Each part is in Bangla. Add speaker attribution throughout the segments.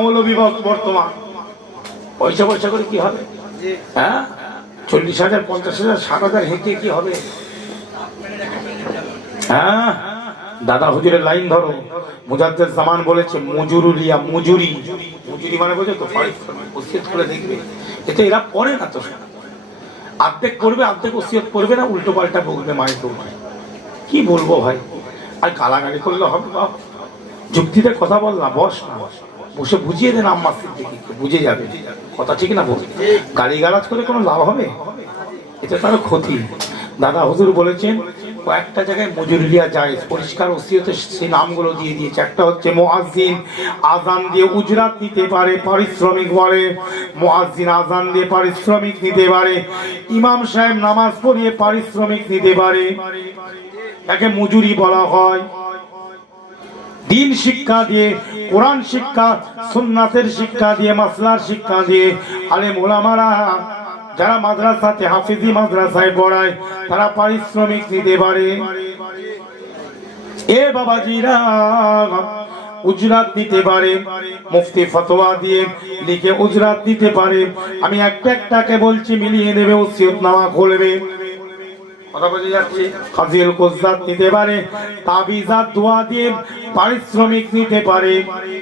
Speaker 1: মৌলবী বর্তমান। পয়সা পয়সা করে কি হবে? হ্যাঁ? চল্লিশ হাজার, পঞ্চাশ হাজার, ষাট হাজার হেঁটে কি হবে? হ্যাঁ? দাদা হুজুরের লাইন ধরো। মুজাদ্দের জামান বলেছে মজুরুলিয়া মজুরি। মজুরি মানে বোঝো তো ওসিয়ত করে দেখবে। এতে এরা পড়ে না তো আর্ধেক করবে, আর্ধেক ওসিয়ত করবে না, উল্টো পাল্টা বলবে, মায়ের দৌড়ায় কি বলব ভাই? আর গালাগালি করলে হবে বাপ। যুক্তিতে কথা বল না, বস না। বসে বুঝিয়ে দেন আম্মা সিদ্দিকিকে বুঝে যাবে। কথা ঠিক না বল গালি গালাজ করে কোনো লাভ হবে? এটা তার ক্ষতি। দাদা হুজুর বলেছেন, কয়েকটা জায়গায় মজুরিয়া যায় পরিষ্কার ওসিয়তে সেই নামগুলো দিয়ে দিয়েছে। একটা হচ্ছে মোয়াজিন আজান দিয়ে উজরাত নিতে পারে, পারিশ্রমিক বলে। মোয়াজিন আজান দিয়ে পারিশ্রমিক নিতে পারে। ইমাম সাহেব নামাজ পড়িয়ে পারিশ্রমিক নিতে পারে। তাকে মজুরি বলা হয়। দিন শিক্ষা দিয়ে কোরআন শিক্ষা, সুন্নাতের শিক্ষা দিয়ে, মাসলার শিক্ষা দিয়ে আলেম ওলামারা যারা মাদ্রাসাতে, হাফিজি মাদ্রাসায় পড়ায়, তারা পারিশ্রমিক নিতে পারে। এ বাবাজিরা উজরাত দিতে পারে, মুফতি ফতোয়া দিয়ে লিখে উজরাত দিতে পারে। আমি একটা একটাকে বলছি, মিলিয়ে নেবে, ওসিয়ত নামা খুলবে বোঝা কোজাত নিতে পারে দোয়া দিয়ে পারিশ্রমিক নিতে পারে,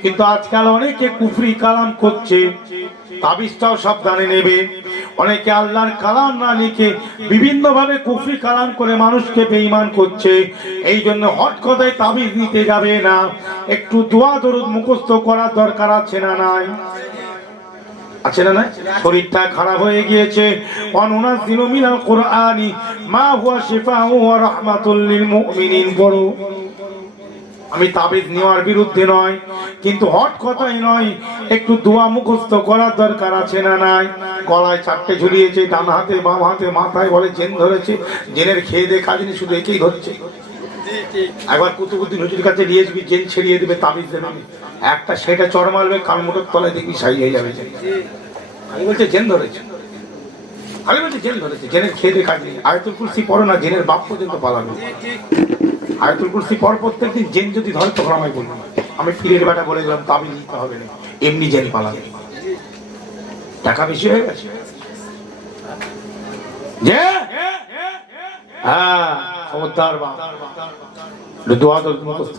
Speaker 1: কিন্তু আজকাল অনেকে কুফরি কালাম করছে, তাবিজটাও সাবধানে নেবে। অনেকে আল্লাহর কালাম না লিখে বিভিন্ন ভাবে কুফরি কালাম করে মানুষকে বেঈমান করছে এই জন্য হট কথায় তাবিজ নিতে যাবে না। একটু দোয়া দরুদ মুখস্থ করার দরকার আছে না নাই? আছে না না শরীরটা খারাপ হয়ে গিয়েছে। অনুনাজিলু মিনাল কুরআনি, মা হুয়া শিফাউ ওয়া রাহমাতুল লিল মুমিনিন। আমি তাবিজ নেওয়ার বিরুদ্ধে নয়, কিন্তু হট কথাই নয়, একটু দোয়া মুখস্থ করার দরকার আছে না নাই? গলায় চারটে ঝুলিয়েছে, ডান হাতে, বাম হাতে, মাথায় বলে জেন ধরেছে, জেনের খেয়ে দিয়ে কাজ নেই, শুধু একেই ধরছে। একবার কুতুবুদ্দিন হুজুর কাছে নিয়ে আসবি, জেন ছেড়িয়ে দেবে, তাবিজ দেবে। একটা সেটা চড় মারবে কান মুঠোর তলায় দেখবি সাই হয়ে যাবে। আমি বলছে জেন ধরেছে। আমি বলছে জেন ধরেছে। জেনের খেয়ে দিয়ে কাজ নেই আয়তুল কুরসি পড়ো না জেনের বাপ পর্যন্ত পালাবে। আয়তুল কুরসি পর প্রত্যেকদিন জেন যদি ধরে, তখন আমায় বলব আমি ফিরের বেটা বলে দিলাম তাবিজ নিতে হবে না। এমনি জেন পালাবে। টাকা বেশি হয়ে গেছে। যে হ্যাঁ খবরদার একটু দোয়া দরুদ মুখস্থ।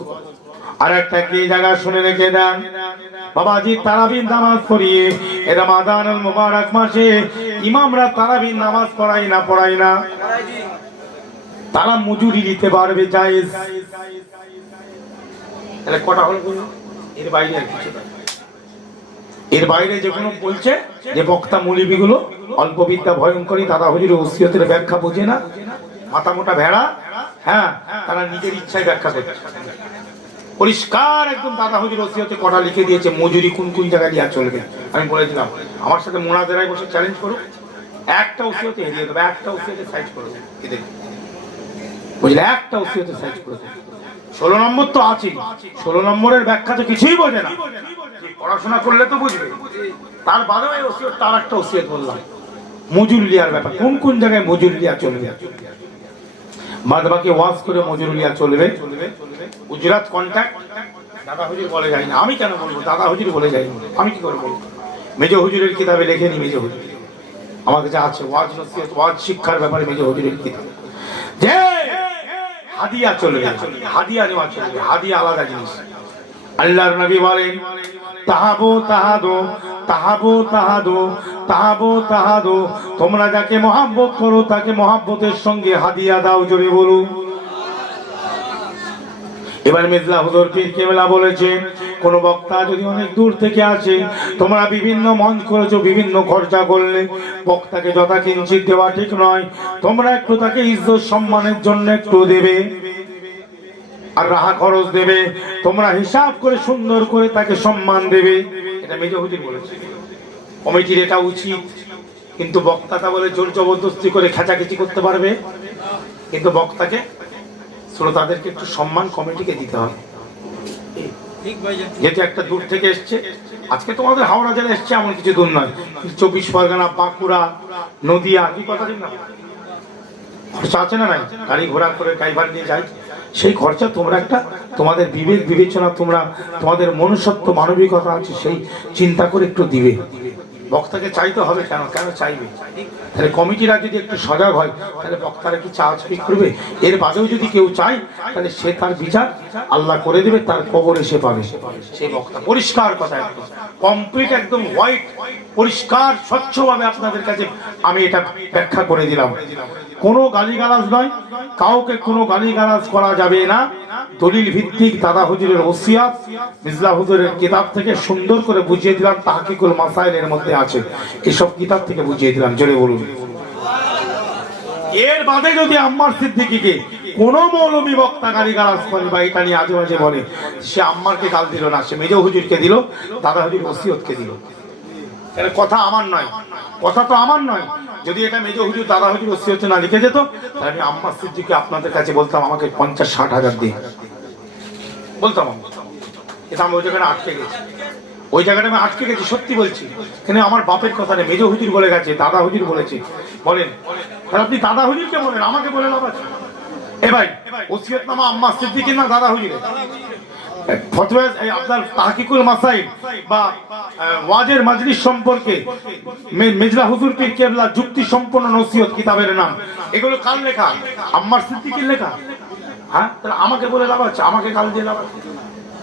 Speaker 1: আর একটা কি জায়গা শুনে রেখে দেন? বাবাজি তারাবিন নামাজ পড়িয়ে এটা মাদানুল মুবারক মাসে ইমামরা তারাবিন নামাজ পড়াই না পড়াই না? তারা মজুরি দিতে পারবে জায়েজ। তাহলে কটা হল এর বাইরে আর কিছু এর বাইরে যে কোনো বলছে যে বক্তা মৌলিবি গুলো অল্প বিদ্যা ভয়ঙ্করী দাদা হজির ওসিয়তের ব্যাখ্যা বোঝে না। মাথা মোটা ভেড়া হ্যাঁ তারা নিজের ইচ্ছায় ব্যাখ্যা করছে। পরিষ্কার একদম দাদা হজির ওসিয়তে কটা লিখে দিয়েছে, মজুরি কোন কোন জায়গায় দেওয়া চলবে? আমি বলে দিলাম আমার সাথে মোনাজেরায় বসে চ্যালেঞ্জ করো একটা ওসিয়তে হেরিয়ে দেবে, একটা ওসিয়তে সাইজ করে দেবে। বুঝলে? একটা ওসিয়তে সাইজ করে দেবে। ষোলো নম্বর তো আছেই। ষোলো নম্বরের ব্যাখ্যা তো কিছুই বোঝে না। পড়াশোনা করলে তো বুঝবে। তার বাদেও ওসিয়ত তার একটা ওসিয়ত বললাম। মজুরিয়ার ব্যাপার। কোন কোন জায়গায় মজুরিয়া চলবে? বাদ বাকি ওয়াজ করে মজুরিয়া চলবে। গুজরাট কন্ট্যাক্ট দাদা হুজুর বলে যাই না আমি কেন বলব? দাদা হুজুর বলে যাই আমি কি করে বলব মেজ হুজুরের কিতাবে লেখেনি মেজ হুজুর। আমার কাছে আছে ওয়াজ নসিহত, ওয়াজ শিক্ষার ব্যাপারে মেজ হুজুরের কিতাব। যে হাদিয়া চলবে হাদিয়া নেওয়া চলবে হাদিয়া আলাদা জিনিস। আল্লাহর নবী বলেন, তাহাবো তাহাদো তাহাবো তাহাদো তাহাবো তাহাদো। তোমরা যাকে মহাব্বত করো, তাকে মহাব্বতের সঙ্গে হাদিয়া দাও জোরে বলুন। এবার মেজলা হুজুর পীর কেবলা বলেছে, কোন বক্তা যদি অনেক দূর থেকে আসে, তোমরা বিভিন্ন মঞ্চ করেছ, বিভিন্ন খরচা করলে, বক্তাকে যথা কিঞ্চিত দেওয়া ঠিক নয়, তোমরা একটু তাকে ইজ্জত সম্মানের জন্য একটু দেবে, আর রাহা খরচ দেবে, তোমরা হিসাব করে সুন্দর করে তাকে সম্মান দেবে। এটা মেজ হুজুর বলেছে। কমিটির এটা উচিত, কিন্তু বক্তাটা বলে জোর জবরদস্তি করে খেচাখেচি করতে পারবে, কিন্তু বক্তাকে শ্রোতাদেরকে একটু সম্মান কমিটিকে দিতে হবে। যেহেতু একটা দূর থেকে এসছে আজকে তোমাদের হাওড়া জেলা এসছে এমন কিছু দূর নয়। চব্বিশ পরগনা বাঁকুড়া নদিয়া কি কথা ঠিক না। খরচা আছে না নাই? গাড়ি ঘোড়া করে ড্রাইভার নিয়ে যায়। সেই খরচা তোমরা একটা তোমাদের বিবেক বিবেচনা তোমরা তোমাদের মনুষ্যত্ব মানবিকতা আছে সেই চিন্তা করে একটু দিবে। বক্তাকে চাইতে হবে কেন? কেন চাইবে? তাহলে কমিটিরা যদি একটু সজাগ হয়, তাহলে বক্তারা কি চা চাপি করবে? এর বাদেও যদি কেউ চায়, তাহলে সে তার বিচার আল্লাহ করে দেবে, তার কবর এসে পাবে। সেই বক্তা পরিষ্কার কথা কমপ্লিট একদম হোয়াইট পরিষ্কার, স্বচ্ছভাবে আপনাদের কাছে আমি এটা ব্যাখ্যা করে দিলাম। কোনো গালিগালাজ নয়, কাউকে কোনো গালিগালাজ করা যাবে না। দলিল ভিত্তিক দাদা হুজুরের ওসিয়াত মিজলা হুজুরের কিতাব থেকে সুন্দর করে বুঝিয়ে দিলাম, তাহকিকুল মাসাইলের মধ্যে আছে। এসব কিতাব থেকে বুঝিয়ে দিলাম, জোরে বলুন। এর বাদে যদি আম্মার সিদ্দিকিকে কোন মৌলমী বক্তা গালি গালাজ করে বা এটা নিয়ে আজে বাজে বলে, সে আম্মারকে গাল দিল না, সে মেজ হুজুরকে দিল, দাদা হুজুর ওসিয়তকে দিল। তাহলে কথা আমার নয়, কথা তো আমার নয়। যদি এটা মেজ হুজুর, দাদা হুজুর ওসিয়তে না লিখে যেত, তাহলে আমি আম্মার সিদ্দিককে আপনাদের কাছে বলতাম, আমাকে পঞ্চাশ ষাট হাজার দিন। বলতাম আমি। কিন্তু আমি ওই জায়গাটা আটকে গেছি। ওই জায়গাটা আমি আটকে গেছি, সত্যি বলছি। কিন্তু আমার বাপের কথা নেই, মেজ হুজুর বলে গেছে, দাদা হুজুর বলেছে। বলেন আপনি দাদা হুজুরকে বলেন? আমাকে বলে আছে। এ ভাই, ওসিয়ত নামা আম্মা সিদ্দিকি না দাদা এই আপনার বা ওয়াজের মাজলিস সম্পর্কে মেজলা হুজুর কেবলা যুক্তি সম্পন্ন নসিহত কিতাবের নাম। এগুলো কার লেখা? আম্মার সিদ্দিকির লেখা? হ্যাঁ? তাহলে আমাকে বলে লাভ আছে, আমাকে গাল দিয়ে লাভ আছে।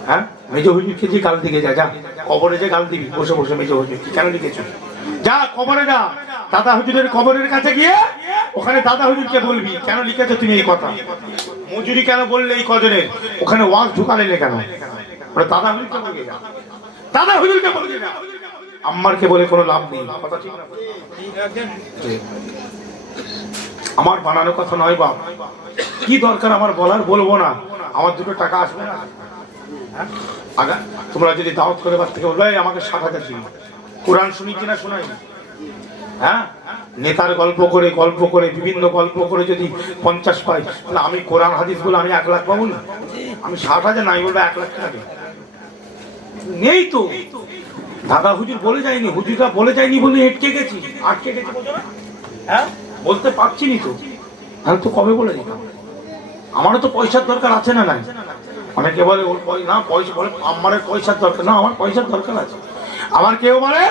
Speaker 1: হ্যাঁ? মেজ হুজুরকে যে গাল দিকে যা যা, কবরে যে গাল দিবি, বসে বসে মেজ হুজুর কেন লিখেছ? যা, কবরে যা। দাদা হুজুরের কবরের কাছে গিয়ে ওখানে দাদা হুজুরকে বলবি, কেন লিখেছো তুমি এই কথা? মজুরি কেন বললে এই কজনের? ওখানে ওয়াজ ঢুকালে কেন? ওরা দাদা হুজুরকে বলবে দাদা হুজুরকে বলবে যা। আম্মারকে বলে কোনো লাভ নেই। না। আমার বানানোর কথা নয় বাপ। কি দরকার আমার বলার বলব না। আমার দুটো টাকা আসবে না? আগা তোমরা যদি দাওয়াত করে বার থেকে বলবে "এই, আমাকে ষাট হাজার দিন কোরআন শুনি কিনা শোনাই হ্যাঁ? নেতার গল্প করে গল্প করে বিভিন্ন গল্প করে যদি পঞ্চাশ পাই তাহলে আমি কোরআন হাদিস বলে আমি এক লাখ পাবো না? আমি ষাট হাজার নাই বলব এক লাখ টাকা নেই তো। দাদা হুজুর বলে যায়নি হুজুররা বলে যায়নি বলে আটকে গেছি। আটকে গেছি হ্যাঁ? বলতে পারছি নি তো। তাহলে তো কবে বলে দিতাম? আমারও তো পয়সার দরকার আছে না নাই? অনেকে বলে, ওর না, পয়সা বলে আমার পয়সার দরকার। না, আমার পয়সার দরকার আছে। আমার কেউ বলে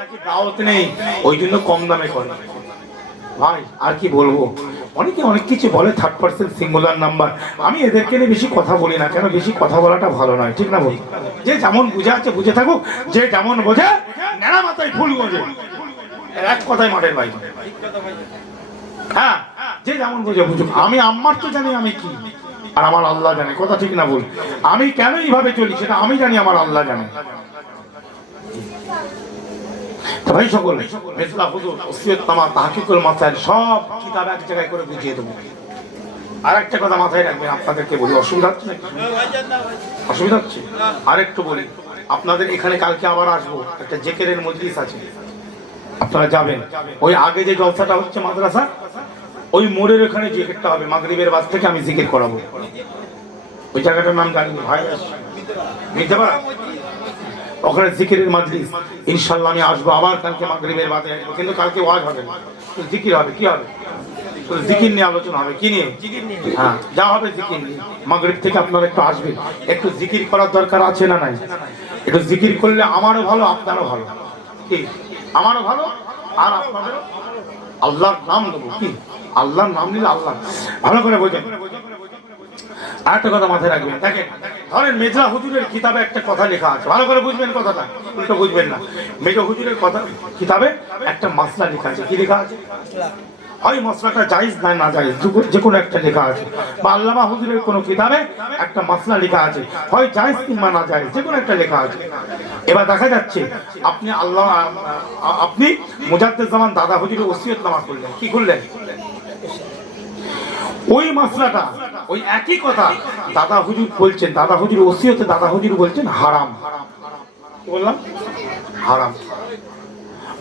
Speaker 1: নাকি দাওয়াত নেই, ওই জন্য কম দামে করে। ভাই, আর কি বলব? অনেকে অনেক কিছু বলে থার্ড পার্সন সিঙ্গুলার নাম্বার আমি এদেরকে নিয়ে বেশি কথা বলি না, কেন? বেশি কথা বলাটা ভালো নয়, ঠিক না বল? যে যেমন বুঝে আছে, বুঝে থাকুক, যে যেমন বোঝে নেড়া মাথায় ফুল গোজে। এক কথায় মাঠের ভাই। হ্যাঁ যে যেমন বুঝে, বুঝুক। আমি আমার তো জানি আমি কি। আর আমার আল্লাহ জানে। কথা ঠিক না বল আমি কেন এইভাবে চলি সেটা আমি জানি, আমার আল্লাহ জানে। ভাই সকল মেসলা হুজুর, ওসিয়ত নামা, তাহকিকুল মাসাইল, সব কিতাব এক জায়গায় করে বুঝিয়ে দেবো। আর একটা কথা মাথায় রাখবেন, আপনাদেরকে বলি, অসুবিধা হচ্ছে অসুবিধা হচ্ছে? আর একটু বলি, আপনাদের এখানে কালকে আবার আসব, একটা জেকেরের মজলিস আছে। আপনারা যাবেন। ওই আগে যে জলসাটা হচ্ছে মাদ্রাসা ওই মোড়ের ওখানে জিকিরটা হবে মাগরিবের বাস থেকে আমি জিকির করাবো। ওই জায়গাটার নাম জানি ভাই। বুঝতে পারা ওখানে জিকিরের মাজলিস। ইনশাল্লাহ আমি আসব আবার কালকে মাগরিবের বাদে আসব কিন্তু কালকে ওয়াজ হবে না। জিকির হবে কি হবে? জিকির নিয়ে আলোচনা হবে কি নিয়ে? হ্যাঁ যা হবে জিকির নিয়ে। মাগরিব থেকে আপনারা একটু আসবেন। একটু জিকির করার দরকার আছে না নাই? একটু জিকির করলে আমারও ভালো আপনারও ভালো। কি? আমারও ভালো আর আপনাদেরও? আল্লাহর নাম দেবো কি? আল্লাহর নাম নিলে আল্লাহ। ভালো করে বোঝেন আর একটা কথা মাথায় রাখবেন দেখেন, ধরেন মেজরা হুজুরের কিতাবে একটা কথা লেখা আছে। ভালো করে বুঝবেন কথাটা। উল্টো বুঝবেন না। মেজর হুজুরের কথা, কিতাবে একটা মাসলা লেখা আছে। কি লেখা আছে? হয় মশলাটা জায়েজ না না জায়েজ? যে- কোনো একটা লেখা আছে। বা আল্লামা হুজুরের কোনো কিতাবে একটা মাসলা লেখা আছে। হয় জায়েজ কিংবা না জায়েজ? যে কোনো একটা লেখা আছে। এবার দেখা যাচ্ছে, আপনি আল্লাহ আপনি মুজাদ্দের জামান দাদা হুজুরের ওসিয়ত নামা করলেন কি করলেন? ওই মাসলাটা। ওই একই কথা। দাদা হুজুর বলছেন দাদা হুজুর ওসিয়তে দাদা হুজুর বলছেন হারাম। বললাম? হারাম।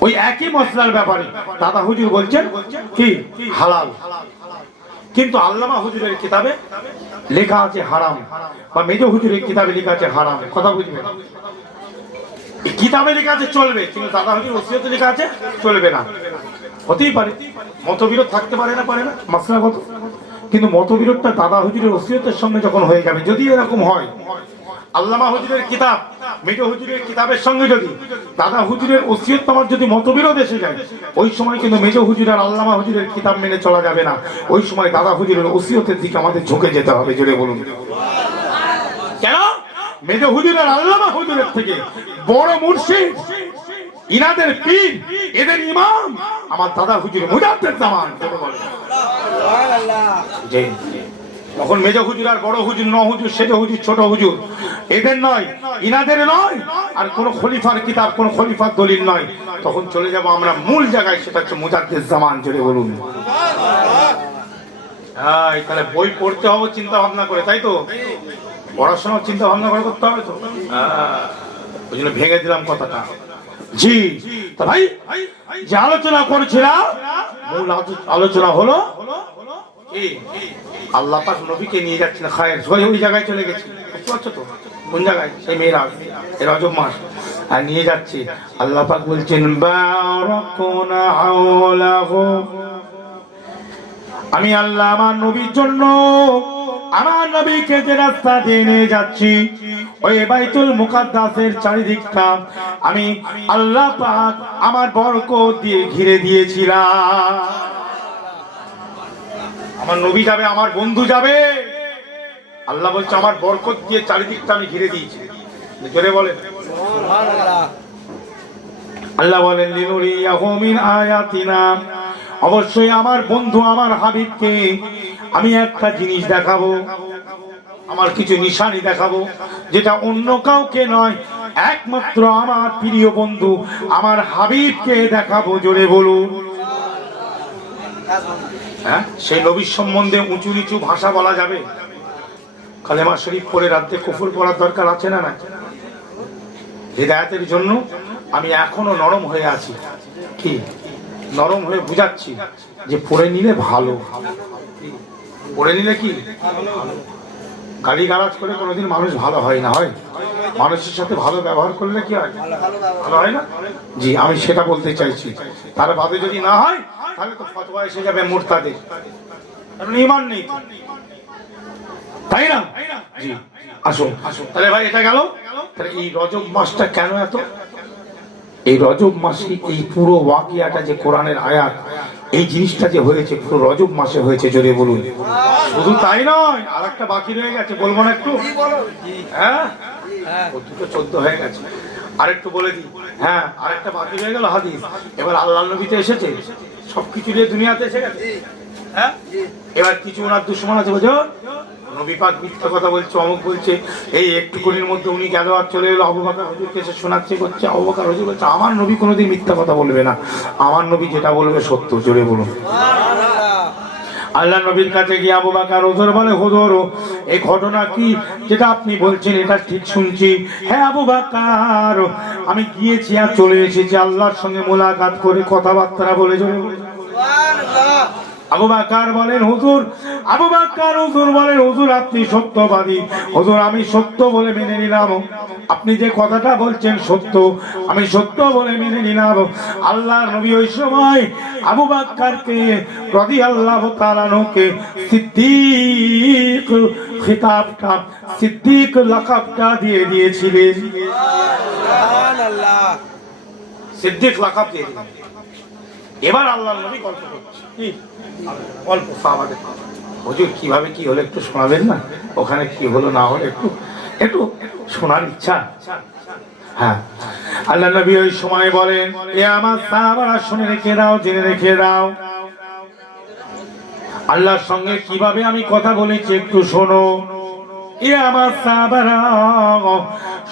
Speaker 1: ওই একই মশলার ব্যাপারে দাদা হুজুর বলছেন কি? হালাল। কিন্তু আল্লামা হুজুরের কিতাবে লেখা আছে হারাম বা মেজ হুজুরের কিতাবে লেখা আছে হারাম। কথা বুঝবেন কিতাবে লেখা আছে চলবে কিন্তু দাদা হুজুর ওসিয়তে লেখা আছে চলবে না। হতেই পারে। মতবিরোধ থাকতে পারে না পারে না। মশলাগত কিন্তু মতবিরোধটা দাদা হুজুরের ওসিয়তের সঙ্গে যখন হয়ে যাবে, যদি এরকম হয়, আল্লামা হুজুরের কিতাব মেজো হুজুরের কিতাবের সঙ্গে যদি দাদা হুজুরের ওসিয়ত আমার যদি মতবিরোধ এসে যায়, ওই সময় কিন্তু মেজো হুজুর আর আল্লামা হুজুরের কিতাব মেনে চলা যাবে না। ওই সময় দাদা হুজুরের ওসিয়তের দিকে আমাদের ঝুঁকে যেতে হবে, জোরে বলুন। কেন? মেজো হুজুর আর আল্লামা হুজুরের থেকে বড় মুর্শিদ ইনাদের পীর এদের ইমাম। আমার দাদা হুজুর মুজাদ্দেদ জামান তখন মেজ হুজুর আর বড় হুজুর ন হুজুর সেজ হুজুর ছোট হুজুর। এদের নয় ইনাদের নয়। আর কোন খলিফার কিতাব কোন খলিফার দলিল নয়। তখন চলে যাব আমরা মূল জায়গায় সেটা হচ্ছে মুজাদ্দেদ জামান জোরে বলুন। হ্যাঁ তাহলে বই পড়তে হবে চিন্তা ভাবনা করে তাই তো? পড়াশোনার চিন্তা ভাবনা করে করতে হবে তো? হ্যাঁ, ওই জন্য ভেঙে দিলাম কথাটা। জি। তা ভাই, যে আলোচনা করছিলাম আলোচনা হলো? আল্লাহ পাক নবীকে নিয়ে যাচ্ছেন খায়ের সবাই ওই জায়গায় চলে গেছে। তো? কোন জায়গায়? সেই মেয়েরা, এই রজব মাস। আর নিয়ে যাচ্ছে। আল্লাহ পাক বলছেন আমি আল্লাহ আমার নবীর জন্য আমার নবীকে যে রাস্তা দিয়ে নিয়ে যাচ্ছি, ওই বাইতুল মুকাদ্দাসের চারিদিকটা আমি আল্লাহ পাক আমার বরকত দিয়ে ঘিরে দিয়েছিলাম। আমার নবী যাবে, আমার বন্ধু যাবে। আল্লাহ বলছে, আমার বরকত দিয়ে চারিদিকটা আমি ঘিরে দিয়েছি। জোরে বলেন। আল্লাহ বলেন, লিনুরিয়াহু মিন আয়াতিনা। অবশ্যই আমার বন্ধু, আমার হাবিবকে আমি একটা জিনিস দেখাবো, আমার কিছু নিশানি দেখাবো, যেটা অন্য কাউকে নয়, একমাত্র আমার প্রিয় বন্ধু, আমার হাবিবকে দেখাবো, জোরে বলুন। হ্যাঁ সেই নবীর সম্বন্ধে উঁচু নিচু ভাষা বলা যাবে? কালেমা শরীফ পরে রাত্রে কফুর পড়ার দরকার আছে না না হৃদায়তের জন্য আমি এখনও নরম হয়ে আছি। কি? নরম হয়ে বুঝাচ্ছি যে পড়ে নিলে ভালো। পড়ে নিলে কি? গাড়ি গালাজ করে কোনোদিন মানুষ ভালো হয় না, হয়? মানুষের সাথে ভালো ব্যবহার করলে কি হয়? ভালো হয় না? জি, আমি সেটা বলতে চাইছি। তার বাদে যদি না হয়, তাহলে তো ফতোয়া এসে যাবে মোরতাদের ইমান নেই তাই না? জি আসুন আসুন। তাহলে ভাই, এটা গেল? তাহলে এই রজব মাসটা কেন এত? এই রজব মাসে এই পুরো ওয়াকিয়াটা যে কোরআনের আয়াত এই জিনিসটা যে হয়েছে, পুরো রজব মাসে হয়েছে, জোরে বলুন। শুধু তাই নয় আর একটা বাকি রয়ে গেছে, বলব না একটু? হ্যাঁ? চোদ্দ হয়ে গেছে। আরেকটু বলে দিই। হ্যাঁ আরেকটা বাকি রয়ে গেল, হাদিস। এবার আল্লাহ নবীতে এসেছে, সবকিছু নিয়ে দুনিয়াতে এসে গেছে? হ্যাঁ? এবার কিছু ওনার দুশ্মন আছে, বুঝো? নবী পাক মিথ্যা কথা বলছে, অমুক বলছে, এই একটুকুনির মধ্যে উনি গেল আর চলে এলো? আবু বাকর হুজুরকে এসে শোনাচ্ছে করছে, আবু বাকর হুজুর বলছে, আমার নবী কোনোদিন মিথ্যা কথা বলবে না। আমার নবী যেটা বলবে সত্য, জোরে বলুন। আল্লাহ নবীর কাছে গিয়ে আবু বাকার হুজুর বলে, হুজুর, এই ঘটনা কি যেটা আপনি বলছেন, এটা ঠিক শুনছি। হ্যাঁ আবু বাকার, আমি গিয়েছি আর চলে এসেছি, আল্লাহর সঙ্গে মোলাকাত করে কথাবার্তা বলে বলুন। আবু বাকার বলেন হুজুর আবু বাকার হুজুর বলেন হুজুর আপনি সত্যবাদী। হুজুর আমি সত্য বলে মেনে নিলাম। আপনি যে কথাটা বলছেন সত্য আমি সত্য বলে মেনে নিলাম। আল্লাহ নবী ওই সময় আবু বাক্কারকে রদি আল্লাহ তালানোকে সিদ্দিক খিতাবটা সিদ্দিক লাকাবটা দিয়ে দিয়েছিলেন। সিদ্দিক লাকাব দিয়ে দিলেন। এবার আল্লাহ নবী গল্প করছে। কি? গল্প। আমাদের হুজুর কীভাবে কি হলো একটু শোনাবেন না? ওখানে কি হলো না হলো একটু একটু শোনার ইচ্ছা। হ্যাঁ। আল্লাহ নবী ওই সময় বলেন এ আমার সাহাবারা শুনে রেখে দাও জেনে রেখে দাও। আল্লাহর সঙ্গে কীভাবে আমি কথা বলেছি একটু শোনো। এ আমার সাহাবারা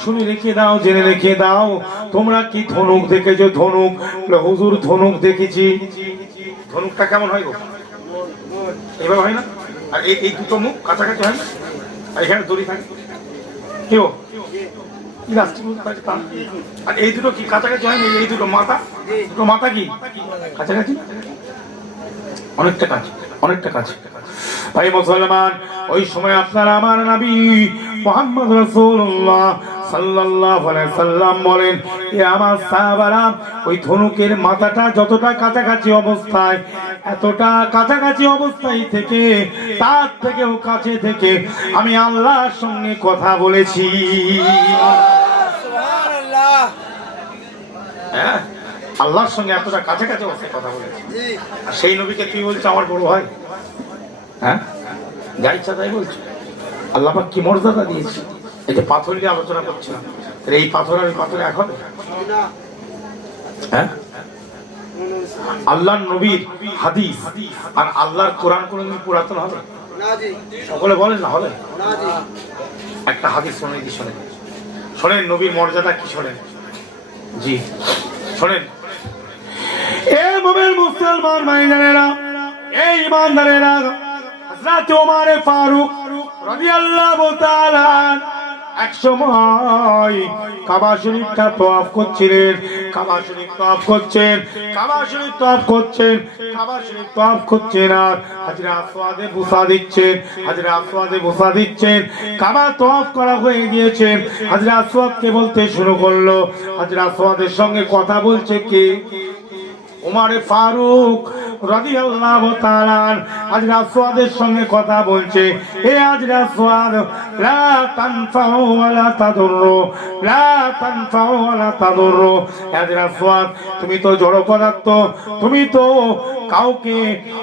Speaker 1: শুনে রেখে দাও, জেনে রেখে দাও, তোমরা কি ধনুক দেখেছ? ধনুক হুজুর, ধনুক দেখেছি। ধনুকটা কেমন হয় গো? এভাবে হয় না? আর এই এই দুটো মুখ কাছাকাছি হয় না? আর এখানে দড়ি থাকে। কেউ আর এই দুটো কি কাছাকাছি হয় না? এই দুটো মাথা? দুটো মাথা কি? কাছাকাছি? অনেকটা কাছে অনেকটা কাছে। ভাই মুসলমান ওই সময় আপনার আমার নবী মোহাম্মদ রাসূলুল্লাহ সাল্লাল্লাহু আলাইহি সাল্লাম বলেন এ আমার সাহাবারা ওই ধনুকের মাথাটা যতটা কাছাকাছি অবস্থায় এতটা কাছাকাছি অবস্থায় থেকে তার থেকেও কাছে থেকে আমি আল্লাহর সঙ্গে কথা বলেছি। হ্যাঁ? আল্লাহর সঙ্গে এতটা কাছাকাছি অবস্থায় কথা বলেছি। আর সেই নবীকে তুই বলছো আমার বড় ভাই? হ্যাঁ? যা ইচ্ছা তাই বলছো। আল্লাহ কি মর্যাদা দিয়েছে? এই যে পাথর নিয়ে আলোচনা করছিলাম তাহলে এই পাথর আর পাথর হবে? হ্যাঁ? আল্লাহর নবীর হাদিস আর আল্লাহর কোরআন কোনোদিন পুরাতন হবে? সকলে বলেন না হবে? একটা হাদিস শুনে দি শোনেন। শোনেন নবীর মর্যাদা কি শোনেন? জি শোনেন। এ মোমের মুসলমান ভাইজানেরা এই ইমানদারেরা হযরত ওমর ফারুক রাদিয়াল্লাহু তাআলা এক সময় কাবা শরীফটা তওয়াফ করছিলেন, কাবা শরীফ তওয়াফ করছেন, কাবা শরীফ তওয়াফ করছেন, কাবা শরীফ তওয়াফ করছেন আর হাজরা আসওয়াদে বুসা দিচ্ছেন, হাজরা আসওয়াদে বুসা দিচ্ছেন, কাবা তওয়াফ করা হয়ে গিয়েছে। হাজরা আসওয়াদকে বলতে শুরু করল, হাজরা আসওয়াদের সঙ্গে কথা বলছে কে? উমারে ফারুক সঙ্গে কথা বলছে। রাসওয়াদ তুমি তো জড় পদার্থ, তুমি তো কাউকে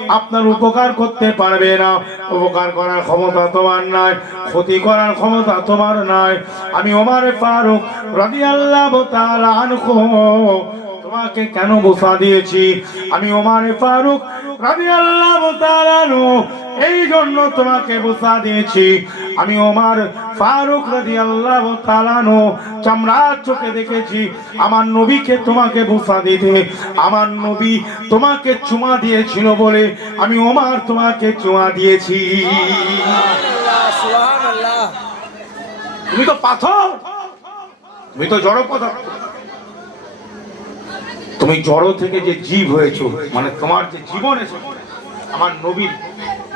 Speaker 1: আপনার উপকার করতে পারবে না। উপকার করার ক্ষমতা তোমার নাই, ক্ষতি করার ক্ষমতা তোমার নাই। আমি ওমারে ফারুক রাদিয়াল্লাহু আল্লাহ তোমাকে কেন বোসা দিয়েছি? আমি ওমারে ফারুক রাবি আল্লাহ এই জন্য তোমাকে বোসা দিয়েছি। আমি ওমার ফারুক রাজি আল্লাহ তালানো চামড়ার চোখে দেখেছি। আমার নবীকে তোমাকে বোসা দিতে আমার নবী তোমাকে চুমা দিয়েছিল বলে আমি ওমার তোমাকে চুমা দিয়েছি। তুমি তো পাথর তুমি তো জড় পদার্থ তুমি জড় থেকে যে জীব হয়েছো মানে তোমার যে জীবন আমার নবীর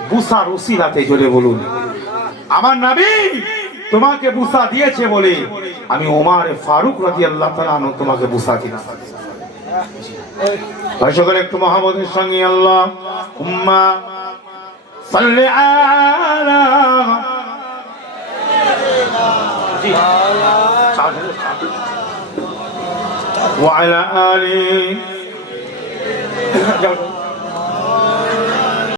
Speaker 1: বুসা রসিলাতে জোরে বলুন। আমার নবী তোমাকে বুসা দিয়েছে বলে আমি ওমার ফারুক রাজি আল্লাহ তালা তোমাকে বুসা হয় সকলে একটু মহাবতের সঙ্গে আল্লাহ, উম্মা, সাল্লি আলা। وعلى آله